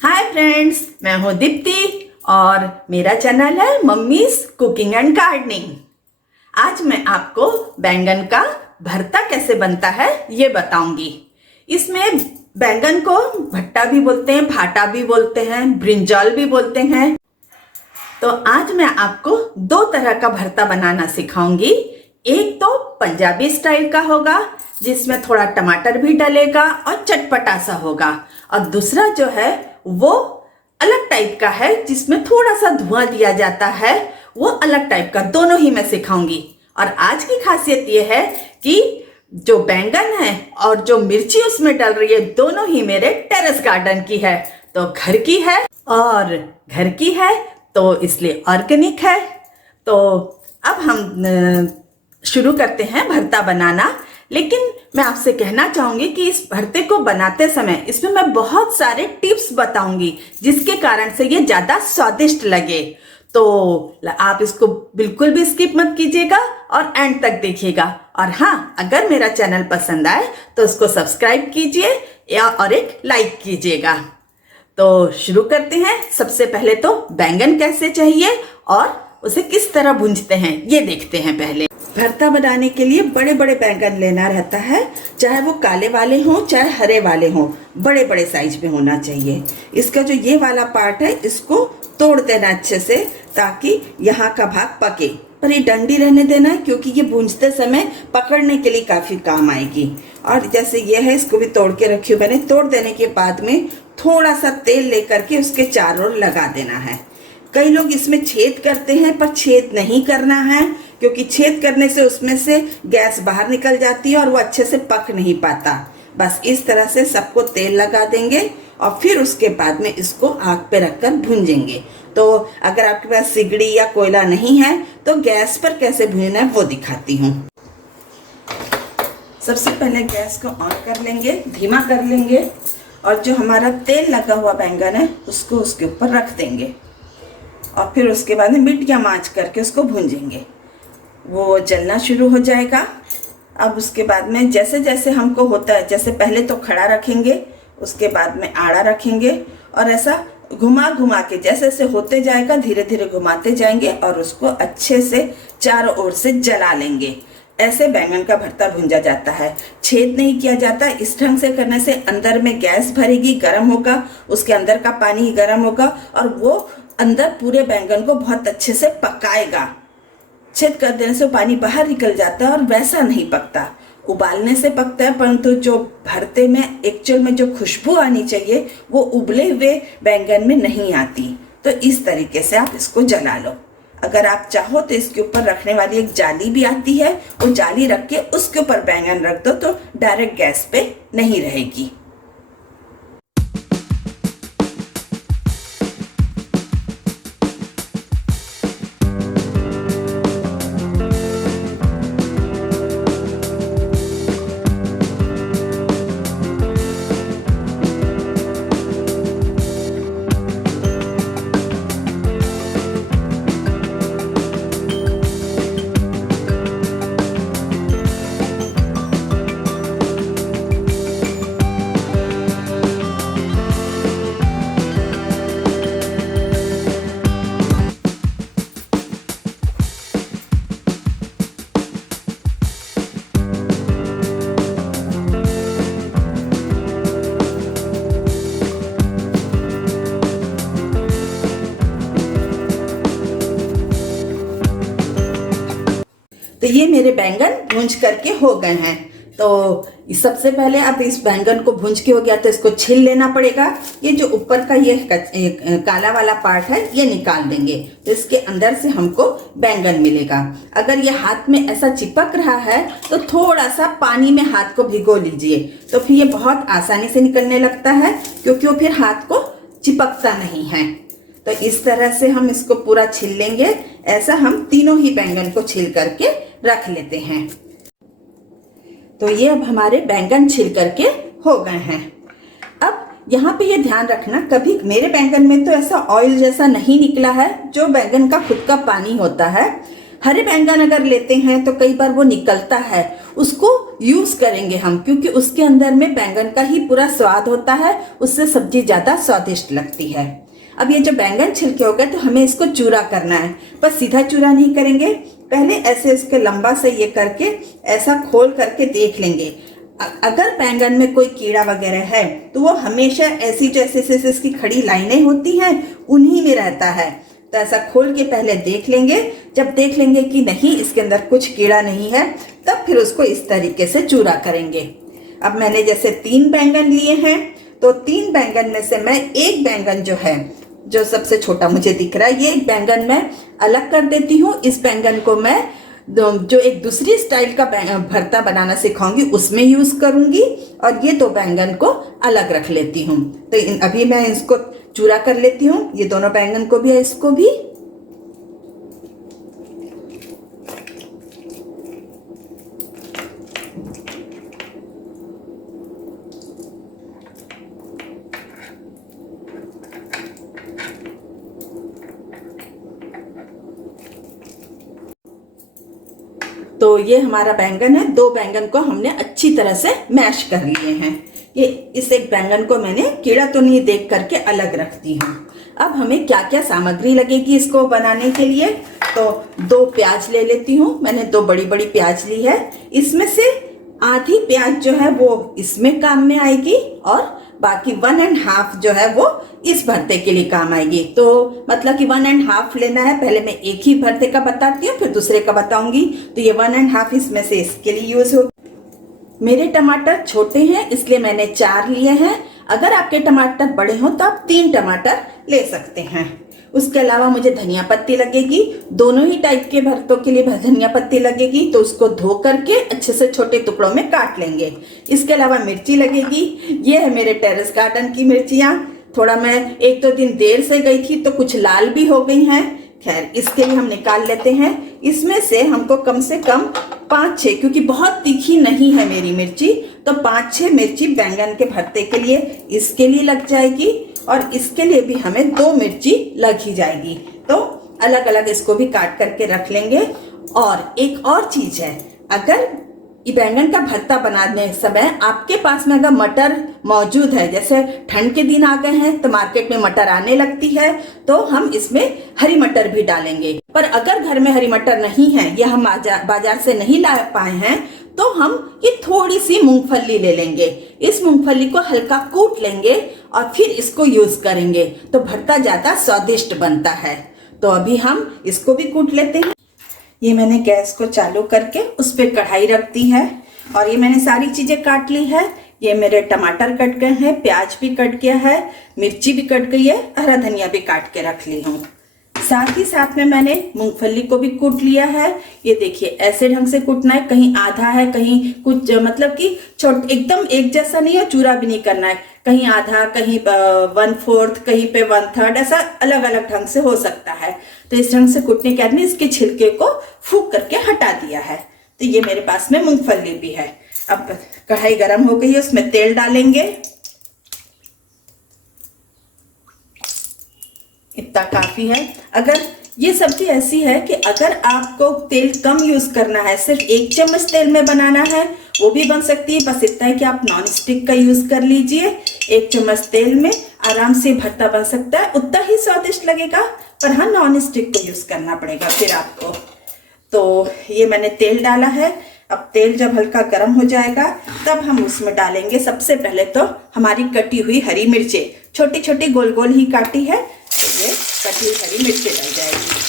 Hi friends, मैं हूँ दीप्ति और मेरा चैनल है मम्मीज कुकिंग एंड गार्डनिंग। आज मैं आपको बैंगन का भरता कैसे बनता है ये बताऊंगी। इसमें बैंगन को भट्टा भी बोलते हैं, भाटा भी बोलते हैं, ब्रिंजल भी बोलते हैं। तो आज मैं आपको दो तरह का भरता बनाना सिखाऊंगी। एक तो पंजाबी स्टाइल का होगा जिसमें थोड़ा टमाटर भी डलेगा और चटपटा सा होगा, और दूसरा जो है वो अलग टाइप का है जिसमें थोड़ा सा धुआं दिया जाता है, वो अलग टाइप का। दोनों ही मैं सिखाऊंगी। और आज की खासियत ये है कि जो बैंगन है और जो मिर्ची उसमें डल रही है दोनों ही मेरे टेरेस गार्डन की है। तो घर की है और घर की है तो इसलिए ऑर्गेनिक है। तो अब हम शुरू करते हैं भरता बनाना। लेकिन मैं आपसे कहना चाहूंगी कि इस भरते को बनाते समय इसमें मैं बहुत सारे टिप्स बताऊंगी जिसके कारण से ये ज्यादा स्वादिष्ट लगे। तो आप इसको बिल्कुल भी स्किप मत कीजिएगा और एंड तक देखिएगा। और हाँ, अगर मेरा चैनल पसंद आए तो उसको सब्सक्राइब कीजिए और एक लाइक कीजिएगा। तो शुरू करते हैं। सबसे पहले तो बैंगन कैसे चाहिए और उसे किस तरह भूंजते हैं ये देखते हैं। पहले भरता बनाने के लिए बड़े बड़े बैंगन लेना रहता है, चाहे वो काले वाले हों चाहे हरे वाले हों, बड़े बड़े साइज में होना चाहिए। इसका जो ये वाला पार्ट है इसको तोड़ देना अच्छे से ताकि यहाँ का भाग पके, पर ये डंडी रहने देना है क्योंकि ये भूंजते समय पकड़ने के लिए काफी काम आएगी। और जैसे ये है इसको भी तोड़ के रखी हूँ मैंने। तोड़ देने के बाद में थोड़ा सा तेल लेकर के उसके चारों ओर लगा देना है। कई लोग इसमें छेद करते हैं पर छेद नहीं करना है क्योंकि छेद करने से उसमें से गैस बाहर निकल जाती है और वो अच्छे से पक नहीं पाता। बस इस तरह से सबको तेल लगा देंगे और फिर उसके बाद में इसको आग पे रखकर भूंजेंगे। तो अगर आपके पास सिगड़ी या कोयला नहीं है तो गैस पर कैसे भूनना है वो दिखाती हूँ। सबसे पहले गैस को ऑन कर लेंगे, धीमा कर लेंगे और जो हमारा तेल लगा हुआ बैंगन है उसको उसके ऊपर रख देंगे और फिर उसके बाद में मीडियम आंच करके उसको भूंजेंगे। वो जलना शुरू हो जाएगा। अब उसके बाद में जैसे जैसे हमको होता है, जैसे पहले तो खड़ा रखेंगे, उसके बाद में आड़ा रखेंगे और ऐसा घुमा घुमा के जैसे जैसे होते जाएगा धीरे धीरे घुमाते जाएंगे और उसको अच्छे से चारों ओर से जला लेंगे। ऐसे बैंगन का भरता भूंजा जाता है, छेद नहीं किया जाता। इस ढंग से करने से अंदर में गैस भरेगी, गर्म होगा, उसके अंदर का पानी गर्म होगा और वो अंदर पूरे बैंगन को बहुत अच्छे से पकाएगा। छेद कर देने से पानी बाहर निकल जाता है और वैसा नहीं पकता, उबालने से पकता है। परंतु जो भरते में एक्चुअल में जो खुशबू आनी चाहिए वो उबले हुए बैंगन में नहीं आती। तो इस तरीके से आप इसको जला लो। अगर आप चाहो तो इसके ऊपर रखने वाली एक जाली भी आती है, वो जाली रख के उसके ऊपर बैंगन रख दो तो डायरेक्ट गैस पे नहीं रहेगी। तो ये मेरे बैंगन भूंज करके हो गए हैं। तो सबसे पहले अब इस बैंगन को भूंज के हो गया तो इसको छील लेना पड़ेगा। ये जो ऊपर का ये काला वाला पार्ट है ये निकाल देंगे तो इसके अंदर से हमको बैंगन मिलेगा। अगर ये हाथ में ऐसा चिपक रहा है तो थोड़ा सा पानी में हाथ को भिगो लीजिए, तो फिर ये बहुत आसानी से निकलने लगता है क्योंकि वो फिर हाथ को चिपकता नहीं है। तो इस तरह से हम इसको पूरा छील लेंगे। ऐसा हम तीनों ही बैंगन को छील करके रख लेते हैं। तो ये अब हमारे बैंगन छिल करके हो गए हैं। अब यहाँ पे ये ध्यान रखना, कभी मेरे बैंगन में तो ऐसा ऑयल जैसा नहीं निकला है, जो बैंगन का खुद का पानी होता है। हरे बैंगन अगर लेते हैं तो कई बार वो निकलता है, उसको यूज करेंगे हम, क्योंकि उसके अंदर में बैंगन का ही पूरा स्वाद होता है, उससे सब्जी ज्यादा स्वादिष्ट लगती है। अब ये जो बैंगन छिलके हो गए तो हमें इसको चूरा करना है, पर सीधा चूरा नहीं करेंगे, पहले ऐसे इसके लंबा से ये करके ऐसा खोल करके देख लेंगे। अगर बैंगन में कोई कीड़ा वगैरह है तो वो हमेशा ऐसी जैसे जैसे इसकी खड़ी लाइनें होती हैं उन्हीं में रहता है। तो ऐसा खोल के पहले देख लेंगे, जब देख लेंगे कि नहीं इसके अंदर कुछ कीड़ा नहीं है, तब फिर उसको इस तरीके से चूरा करेंगे। अब मैंने जैसे 3 बैंगन लिए हैं, तो 3 बैंगन में से मैं एक बैंगन जो है, जो सबसे छोटा मुझे दिख रहा है, ये एक बैंगन मैं अलग कर देती हूँ। इस बैंगन को मैं जो एक दूसरी स्टाइल का भरता बनाना सिखाऊंगी उसमें यूज करूंगी, और ये 2 बैंगन को अलग रख लेती हूँ। तो अभी मैं इसको चूरा कर लेती हूँ, ये दोनों बैंगन को भी, इसको भी। तो ये हमारा बैंगन है, 2 बैंगन को हमने अच्छी तरह से मैश कर लिए हैं। ये इस एक बैंगन को मैंने कीड़ा तो नहीं देख करके अलग रख दी हूँ। अब हमें क्या क्या सामग्री लगेगी इसको बनाने के लिए, तो 2 प्याज ले लेती हूँ, मैंने 2 बड़ी बड़ी प्याज ली है। इसमें से आधी प्याज जो है वो इसमें काम में आएगी, और बाकी 1.5 जो है वो इस भरते के लिए काम आएगी। तो मतलब कि 1.5 लेना है। पहले मैं एक ही भरते का बताती हूँ, फिर दूसरे का बताऊंगी। तो ये 1.5 इसमें से इसके लिए यूज होगी। मेरे टमाटर छोटे हैं इसलिए मैंने 4 लिए हैं। अगर आपके टमाटर बड़े हों तो आप 3 टमाटर ले सकते हैं। उसके अलावा मुझे धनिया पत्ती लगेगी, दोनों ही टाइप के भरतों के लिए धनिया पत्ती लगेगी, तो उसको धो करके अच्छे से छोटे टुकड़ों में काट लेंगे। इसके अलावा मिर्ची लगेगी, ये है मेरे टेरेस गार्डन की मिर्चियाँ। थोड़ा मैं 1-2 दिन देर से गई थी तो कुछ लाल भी हो गई हैं, खैर इसके लिए हम निकाल लेते हैं। इसमें से हमको कम से कम 5-6, क्योंकि बहुत तीखी नहीं है मेरी मिर्ची, तो 5-6 मिर्ची बैंगन के भरते के लिए इसके लिए लग जाएगी, और इसके लिए भी हमें 2 मिर्ची लग ही जाएगी। तो अलग अलग इसको भी काट करके रख लेंगे। और एक और चीज है, अगर ये बैंगन का भरता बनाने समय आपके पास में अगर मटर मौजूद है, जैसे ठंड के दिन आ गए हैं तो मार्केट में मटर आने लगती है, तो हम इसमें हरी मटर भी डालेंगे। पर अगर घर में हरी मटर नहीं है या हम बाजार से नहीं ला पाए हैं, तो हम ये थोड़ी सी मूंगफली ले लेंगे। इस मूंगफली को हल्का कूट लेंगे और फिर इसको यूज करेंगे, तो भरता ज्यादा स्वादिष्ट बनता है। तो अभी हम इसको भी कूट लेते हैं। ये मैंने गैस को चालू करके उस पर कढ़ाई रख दी है, और ये मैंने सारी चीजें काट ली है। ये मेरे टमाटर कट गए हैं, प्याज भी कट गया है, मिर्ची भी कट गई है, हरा धनिया भी काट के रख ली हूँ। साथ ही साथ में मैंने मूंगफली को भी कूट लिया है। ये देखिए ऐसे ढंग से कूटना है, कहीं आधा है कहीं कुछ, मतलब कि एकदम एक जैसा नहीं है, चूरा भी नहीं करना है, कहीं आधा, कहीं 1/4, कहीं पे 1/3, ऐसा अलग अलग ढंग से हो सकता है। तो इस ढंग से कूटने के बाद में इसके छिलके को फूंक करके हटा दिया है। तो ये मेरे पास में मूंगफली भी है। अब कढ़ाई गर्म हो गई है, उसमें तेल डालेंगे, इतना काफी है। अगर ये सब्जी ऐसी है कि अगर आपको तेल कम यूज करना है, सिर्फ 1 चम्मच तेल में बनाना है, वो भी बन सकती है। बस इतना है कि आप नॉन स्टिक का यूज कर लीजिए। 1 चम्मच तेल में आराम से भरता बन सकता है, उतना ही स्वादिष्ट लगेगा, पर हाँ नॉन स्टिक को यूज करना पड़ेगा फिर आपको। तो ये मैंने तेल डाला है। अब तेल जब हल्का गर्म हो जाएगा तब हम उसमें डालेंगे सबसे पहले तो हमारी कटी हुई हरी मिर्चें, छोटी छोटी गोल गोल ही काटी है, तो ये कटी हुई हरी मिर्चें डल जाएगी।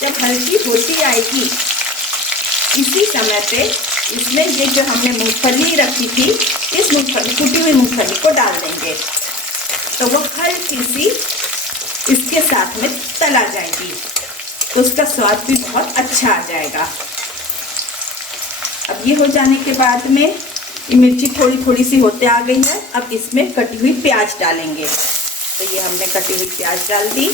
जब हल्की होती आएगी इसी समय पे इसमें ये जो हमने मूंगफली रखी थी, इस मूंगफली, कुटी हुई मूंगफली को डाल देंगे, तो वो हल्की सी इसके साथ में तला जाएगी, तो उसका स्वाद भी बहुत अच्छा आ जाएगा। अब ये हो जाने के बाद में ये मिर्ची थोड़ी थोड़ी सी होते आ गई है। अब इसमें कटी हुई प्याज डालेंगे, तो ये हमने कटी हुई प्याज डाल दी।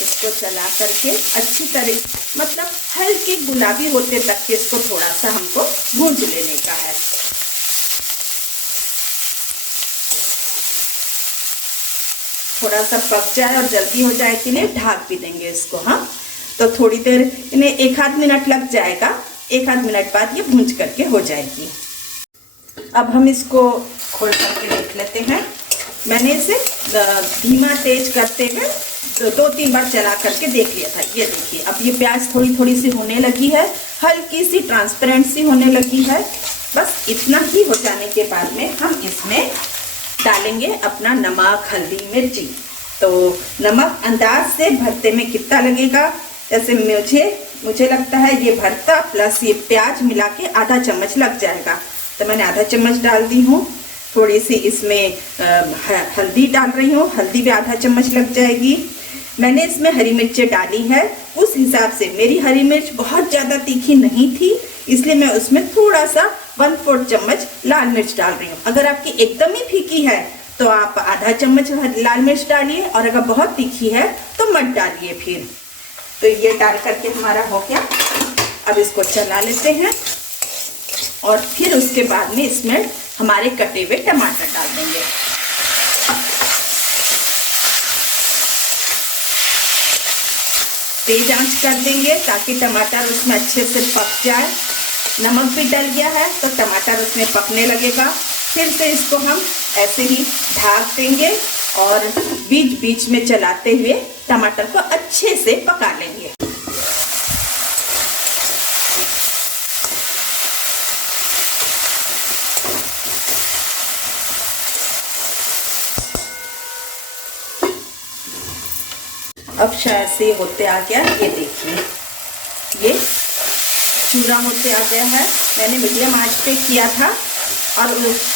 इसको चला करके अच्छी तरह, मतलब हल्के गुलाबी होते तक के इसको थोड़ा सा हमको भूंज लेने का है। थोड़ा सा पक जाए और जल्दी हो जाए के लिए ढक भी देंगे इसको हम। तो थोड़ी देर इन्हें 1 आध मिनट लग जाएगा, 1 आध मिनट बाद ये भूंज करके हो जाएगी। अब हम इसको खोल करके देख लेते हैं। मैंने इसे धीमा तेज करते हुए 2-3 बार चला करके देख लिया था। ये देखिए अब ये प्याज थोड़ी थोड़ी सी होने लगी है, हल्की सी ट्रांसपेरेंट सी होने लगी है। बस इतना ही हो जाने के बाद में हम इसमें डालेंगे अपना नमक, हल्दी, मिर्ची। तो नमक अंदाज से भरते में कितना लगेगा, जैसे मुझे लगता है ये भरता प्लस ये प्याज मिला के आधा चम्मच लग जाएगा, तो मैंने आधा चम्मच डाल दी हूँ। थोड़ी सी इसमें हल्दी डाल रही हूँ, हल्दी भी आधा चम्मच लग जाएगी। मैंने इसमें हरी मिर्चें डाली है उस हिसाब से। मेरी हरी मिर्च बहुत ज़्यादा तीखी नहीं थी, इसलिए मैं उसमें थोड़ा सा 1/4 चम्मच लाल मिर्च डाल रही हूँ। अगर आपकी एकदम ही फीकी है तो आप आधा चम्मच लाल मिर्च डालिए, और अगर बहुत तीखी है तो मत डालिए फिर। तो ये डाल करके हमारा हो गया। अब इसको चला लेते हैं और फिर उसके बाद में इसमें हमारे कटे हुए टमाटर डाल देंगे। तेज आंच कर देंगे ताकि टमाटर उसमें अच्छे से पक जाए। नमक भी डल गया है तो टमाटर उसमें पकने लगेगा। फिर से इसको हम ऐसे ही ढक देंगे और बीच बीच में चलाते हुए टमाटर को अच्छे से पका लेंगे। अब शायद से होते आ गया, ये देखिए ये चूरा होते आ गया है। मैंने मीडियम आंच पे किया था और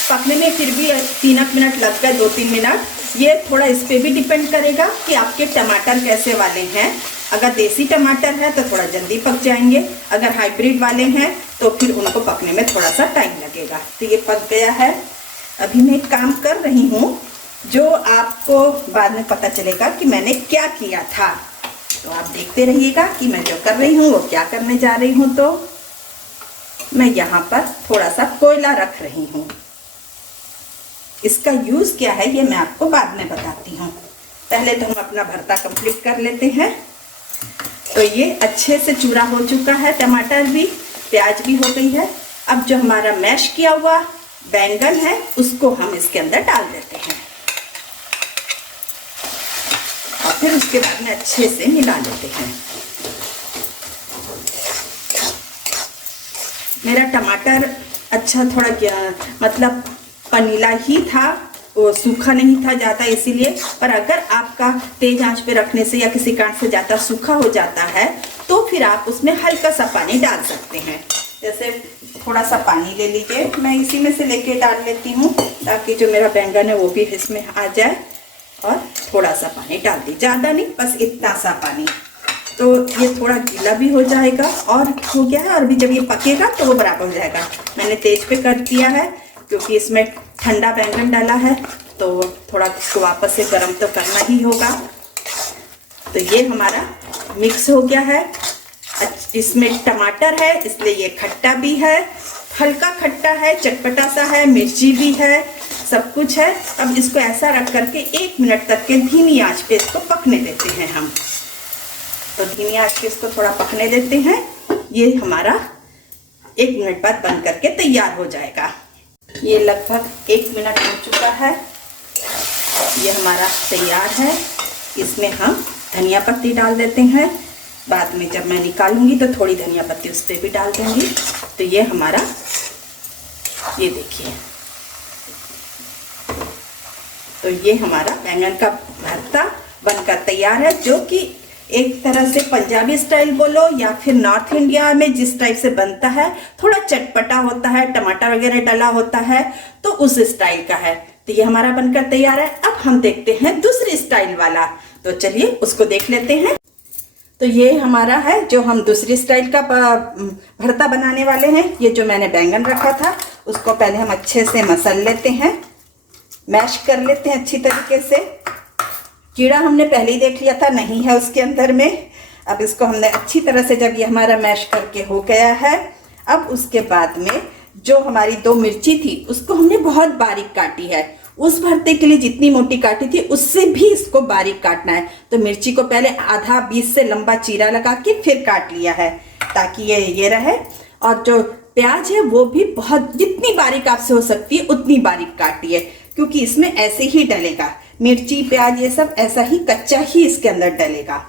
पकने में फिर भी 3 मिनट लग गए, 2-3 मिनट। ये थोड़ा इस पे भी डिपेंड करेगा कि आपके टमाटर कैसे वाले हैं। अगर देसी टमाटर है तो थोड़ा जल्दी पक जाएंगे, अगर हाइब्रिड वाले हैं तो फिर उनको पकने में थोड़ा सा टाइम लगेगा। तो ये पक गया है। अभी मैं एक काम कर रही हूँ जो आपको बाद में पता चलेगा कि मैंने क्या किया था। तो आप देखते रहिएगा कि मैं जो कर रही हूँ वो क्या करने जा रही हूँ। तो मैं यहाँ पर थोड़ा सा कोयला रख रही हूँ। इसका यूज़ क्या है ये मैं आपको बाद में बताती हूँ। पहले तो हम अपना भरता कंप्लीट कर लेते हैं। तो ये अच्छे से चूरा हो चुका है, टमाटर भी, प्याज भी हो गई है। अब जो हमारा मैश किया हुआ बैंगन है उसको हम इसके अंदर डाल देते हैं और फिर उसके बाद में अच्छे से मिला लेते हैं। मेरा टमाटर अच्छा थोड़ा मतलब पनीला ही था, वो सूखा नहीं था ज़्यादा इसीलिए। पर अगर आपका तेज आंच पे रखने से या किसी कारण से ज़्यादा सूखा हो जाता है तो फिर आप उसमें हल्का सा पानी डाल सकते हैं। जैसे थोड़ा सा पानी ले लीजिए, मैं इसी में से लेके डाल लेती हूँ ताकि जो मेरा बैंगन है वो भी इसमें आ जाए। और थोड़ा सा पानी डाल दी, ज़्यादा नहीं, बस इतना सा पानी। तो ये थोड़ा गीला भी हो जाएगा और हो गया है। और भी जब ये पकेगा तो वो बराबर हो जाएगा। मैंने तेज पे कर दिया है क्योंकि इसमें ठंडा बैंगन डाला है तो थोड़ा इसको वापस से गर्म तो करना ही होगा। तो ये हमारा मिक्स हो गया है। इसमें टमाटर है इसलिए ये खट्टा भी है, हल्का खट्टा है, चटपटा सा है, मिर्ची भी है, सब कुछ है। अब इसको ऐसा रख करके 1 मिनट तक के धीमी आंच पे इसको पकने देते हैं हम। तो धीमी आंच पे इसको थोड़ा पकने देते हैं। ये हमारा 1 मिनट बाद बंद करके तैयार हो जाएगा। ये लगभग 1 मिनट हो चुका है। ये हमारा तैयार है। इसमें हम धनिया पत्ती डाल देते हैं। बाद में जब मैं निकालूंगी तो थोड़ी धनिया पत्ती उस पर भी डाल दूंगी। तो ये हमारा, ये देखिए, तो ये हमारा बैंगन का भरता बनकर तैयार है, जो कि एक तरह से पंजाबी स्टाइल बोलो या फिर नॉर्थ इंडिया में जिस टाइप से बनता है, थोड़ा चटपटा होता है, टमाटर वगैरह डला होता है, तो उस स्टाइल का है। तो ये हमारा बनकर तैयार है। अब हम देखते हैं दूसरी स्टाइल वाला। तो चलिए उसको देख लेते हैं। तो ये हमारा है जो हम दूसरी स्टाइल का भरता बनाने वाले हैं। ये जो मैंने बैंगन रखा था उसको पहले हम अच्छे से मसल लेते हैं, मैश कर लेते हैं अच्छी तरीके से। कीड़ा हमने पहले ही देख लिया था, नहीं है उसके अंदर में। अब इसको हमने अच्छी तरह से, जब ये हमारा मैश करके हो गया है, अब उसके बाद में जो हमारी 2 मिर्ची थी उसको हमने बहुत बारीक काटी है, उस भरते के लिए जितनी मोटी काटी थी उससे भी इसको बारीक काटना है। तो मिर्ची को पहले आधा बीच से लंबा चीरा लगा के फिर काट लिया है ताकि ये रहे। और जो प्याज है वो भी बहुत जितनी बारीक आपसे हो सकती है उतनी बारीक काटिए, क्योंकि इसमें ऐसे ही डलेगा। मिर्ची प्याज ये सब ऐसा ही कच्चा ही इसके अंदर डलेगा।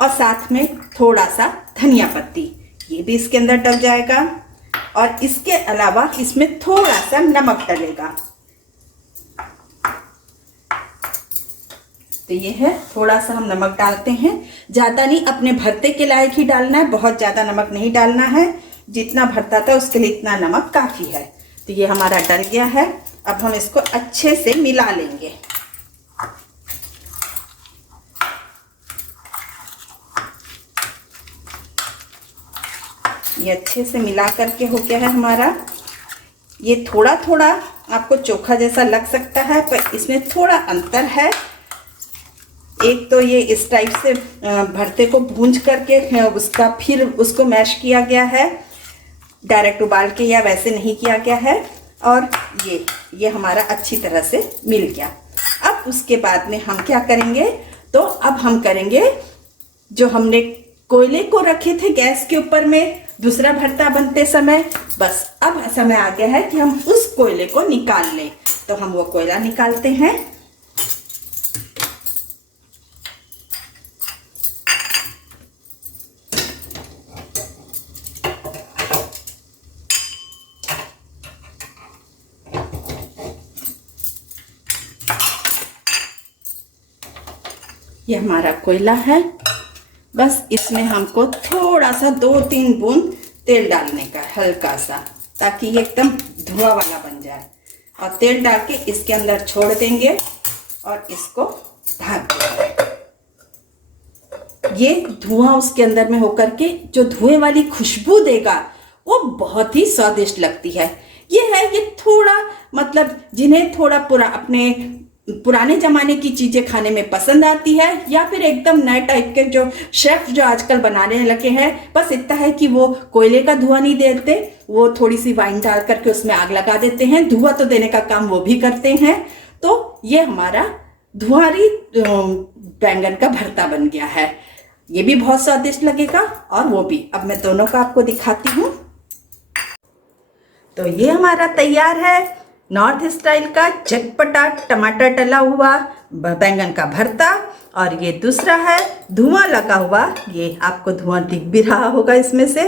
और साथ में थोड़ा सा धनिया पत्ती ये भी इसके अंदर डल जाएगा। और इसके अलावा इसमें थोड़ा सा नमक डलेगा। तो ये है, थोड़ा सा हम नमक डालते हैं, ज्यादा नहीं, अपने भरते के लायक ही डालना है, बहुत ज्यादा नमक नहीं डालना है। जितना भरता था उसके लिए इतना नमक काफी है। तो ये हमारा डल गया है। अब हम इसको अच्छे से मिला लेंगे। ये अच्छे से मिला करके हो गया है हमारा। ये थोड़ा थोड़ा आपको चोखा जैसा लग सकता है, पर इसमें थोड़ा अंतर है। एक तो ये इस टाइप से भरते को भूंज करके उसका फिर उसको मैश किया गया है, डायरेक्ट उबाल के या वैसे नहीं किया गया है। और ये हमारा अच्छी तरह से मिल गया। अब उसके बाद में हम क्या करेंगे, तो अब हम करेंगे जो हमने कोयले को रखे थे गैस के ऊपर में दूसरा भरता बनते समय, बस अब समय आ गया है कि हम उस कोयले को निकाल लें। तो हम वो कोयला निकालते हैं। ये हमारा कोयला है। बस इसमें हमको थोड़ा सा 2-3 बूंद तेल डालने का, हल्का सा, ताकि ये एकदम धुआं वाला बन जाए। और तेल डाल के इसके अंदर छोड़ देंगे और इसको ढक देंगे। ये धुआं उसके अंदर में होकर के जो धुएं वाली खुशबू देगा वो बहुत ही स्वादिष्ट लगती है। ये थोड़ा मतलब जिन्हें थोड़ा अपने पुराने जमाने की चीजें खाने में पसंद आती है, या फिर एकदम नए टाइप के जो शेफ जो आजकल बनाने लगे हैं, बस इतना है कि वो कोयले का धुआं नहीं देते, वो थोड़ी सी वाइन डाल करके उसमें आग लगा देते हैं। धुआं तो देने का काम वो भी करते हैं। तो ये हमारा धुआंरी बैंगन का भरता बन गया है। ये भी बहुत स्वादिष्ट लगेगा और वो भी। अब मैं दोनों का आपको दिखाती हूँ। तो ये हमारा तैयार है नॉर्थ स्टाइल का चटपटा टमाटर डला हुआ बैंगन का भरता। और ये दूसरा है धुआं लगा हुआ, ये आपको धुआं दिख भी रहा होगा इसमें से,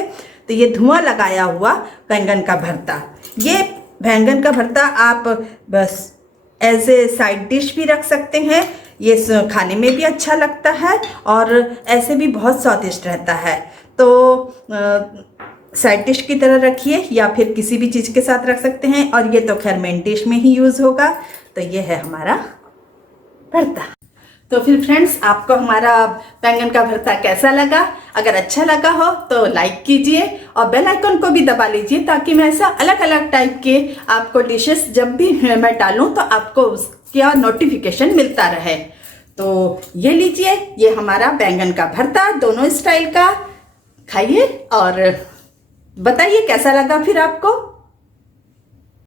तो ये धुआं लगाया हुआ बैंगन का भरता। ये बैंगन का भरता आप बस एज ए साइड डिश भी रख सकते हैं। ये खाने में भी अच्छा लगता है और ऐसे भी बहुत स्वादिष्ट रहता है। तो साइड डिश की तरह रखिए या फिर किसी भी चीज़ के साथ रख सकते हैं। और ये तो खैर मेन डिश में ही यूज़ होगा। तो ये है हमारा भरता। तो फिर फ्रेंड्स, आपको हमारा बैंगन का भरता कैसा लगा? अगर अच्छा लगा हो तो लाइक कीजिए और बेल आइकन को भी दबा लीजिए, ताकि मैं ऐसा अलग अलग टाइप के आपको डिशेस जब भी मैं डालूं तो आपको उसका नोटिफिकेशन मिलता रहे। तो ये लीजिए, ये हमारा बैंगन का भरता दोनों स्टाइल का। खाइए और बताइए कैसा लगा फिर आपको।